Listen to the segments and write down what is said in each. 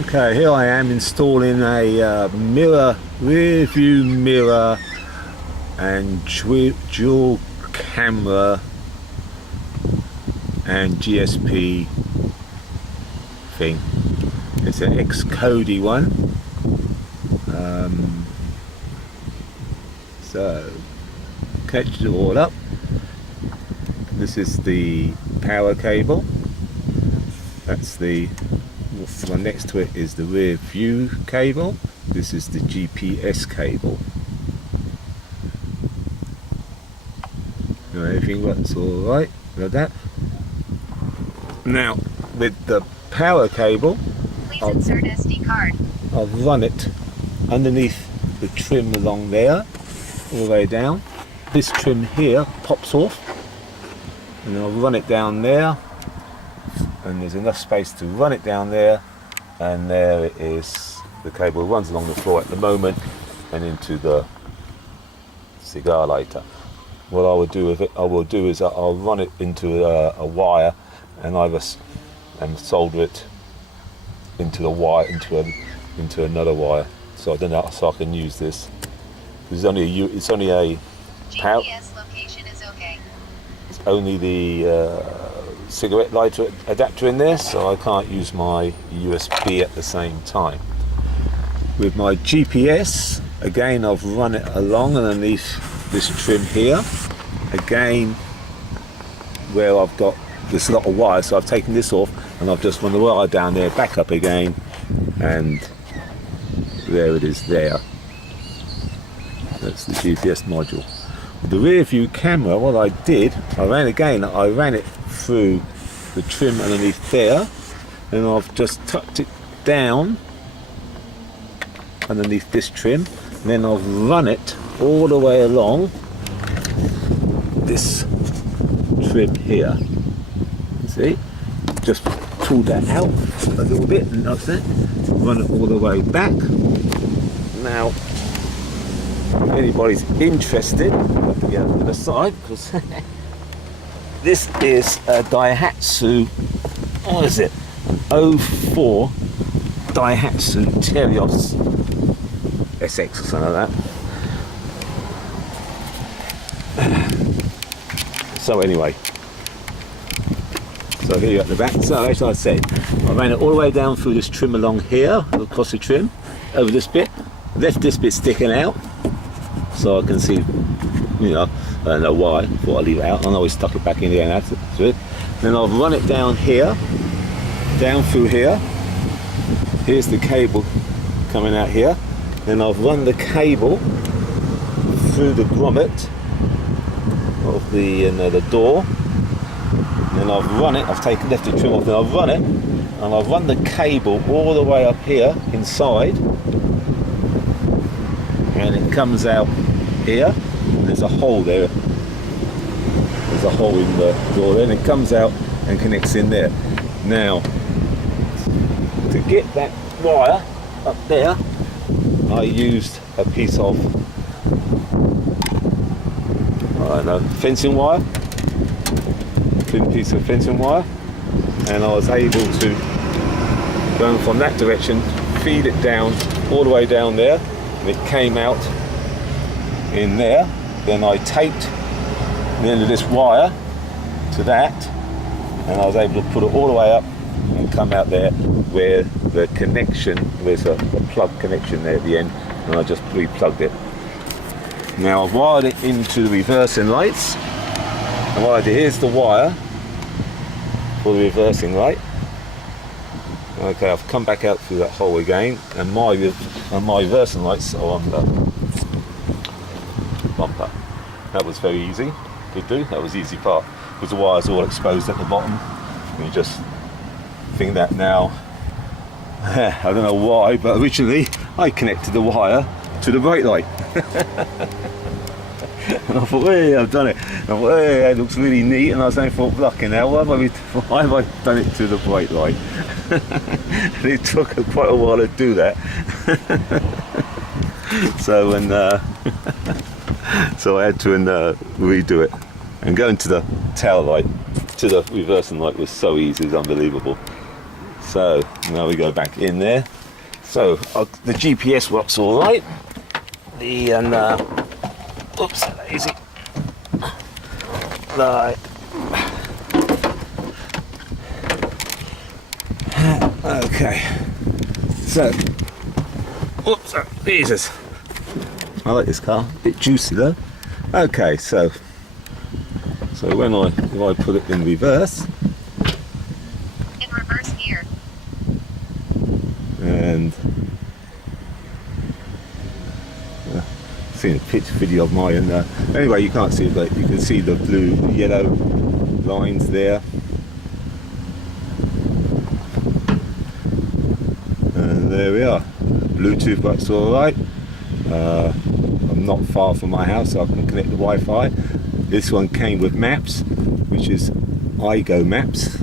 Okay, here I am installing a rear view mirror and dual camera and GSP thing. It's an XGody one. So catch it all up. This is the power cable. That's the one next to it is the rear view cable. This is the GPS cable. Everything works all right like that. Now with the power cable, please insert SD card. I'll run it underneath the trim along there, all the way down. This trim here pops off, and I'll run it down there, and there's enough space to run it down there, and there it is. The cable runs along the floor at the moment and into the cigar lighter. What I will do with it, is I'll run it into a wire and solder it into the wire into another wire, so I can use this. It's only a power. GPS location is okay. It's only the cigarette lighter adapter in there, so I can't use my USB at the same time. With my GPS, again I've run it along underneath this trim here. Again, where I've got this lot of wire, so I've taken this off and I've just run the wire down there, back up again, and there it is there. That's the GPS module. The rear view camera, what I did, I ran it through the trim underneath there, and I've just tucked it down underneath this trim, and then I've run it all the way along this trim here. See? Just pull that out a little bit, and that's it. Run it all the way back. Now, if anybody's interested, I'll have to get up to the side because this is a Daihatsu, what is it? 04 Daihatsu Terios SX or something like that. So anyway, so here you're at the back. So as I said, I ran it all the way down through this trim along here, across the trim, over this bit, left this bit sticking out, so I can see, I don't know why, thought I'd leave it out. I always stuck it back in there and that's it. Then I'll run it down here, down through here. Here's the cable coming out here. Then I've run the cable through the grommet of the door. Then I've run it, left the trim off, then I've run it, and I've run the cable all the way up here inside, and it comes out here. There's a hole there. There's a hole in the door there, and it comes out and connects in there. Now, to get that wire up there, I used a piece of, I don't know, fencing wire. Thin piece of fencing wire, and I was able to go from that direction, feed it down all the way down there, and it came out in there. Then I taped the end of this wire to that, and I was able to put it all the way up and come out there where the connection, there's a plug connection there at the end, and I just re-plugged it. Now I've wired it into the reversing lights. And what I did, here's the wire for the reversing light. Okay, I've come back out through that hole again, and my reversing lights are on the bumper. That was very easy to do. That was the easy part, because the wire's all exposed at the bottom. And you just think that now. I don't know why, but originally I connected the wire to the brake light. And I thought, hey, I've done it. And I thought, hey, it looks really neat. And I was saying, fucking hell, why have I done it to the brake light? And it took quite a while to do that. So I had to redo it. And going to the tail light, to the reversing light was so easy, it was unbelievable. So now we go back in there. So the GPS works all right. Oops, lazy. Right. Okay. So, oops, Jesus. I like this car. Bit juicy though. Okay, so if I put it in reverse. In reverse gear. And seen a picture video of mine. Anyway, you can't see it, but you can see the blue, yellow lines there. And there we are. Bluetooth works all right. I'm not far from my house, so I can connect the Wi-Fi. This one came with maps, which is iGo Maps.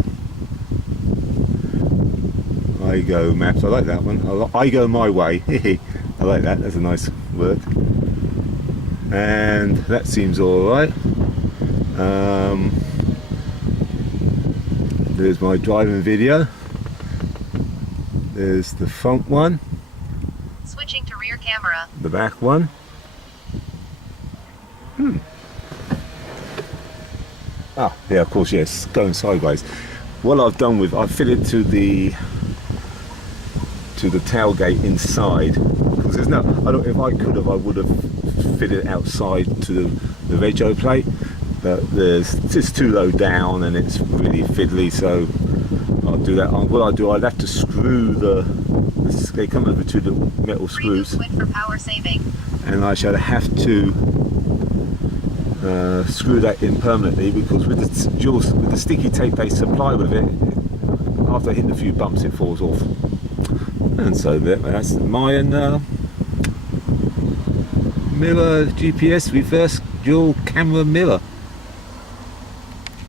iGo Maps, I like that one. I go my way. I like that, that's a nice word. And that seems alright. There's my driving video. There's the front one. Switching to rear camera. The back one. Ah, yeah, of course, yes, going sideways. What I've done I've fitted to the tailgate inside, because there's no, if I could have, I would have fitted it outside to the rego plate, but it's too low down and it's really fiddly, so I'll do that. What I do, I'd have to screw they come over two little metal screws, Switch for power saving. and I shall have to screw that in permanently, because with the sticky tape they supply with it, after hitting a few bumps it falls off. And so that's my mirror GPS reverse dual camera mirror.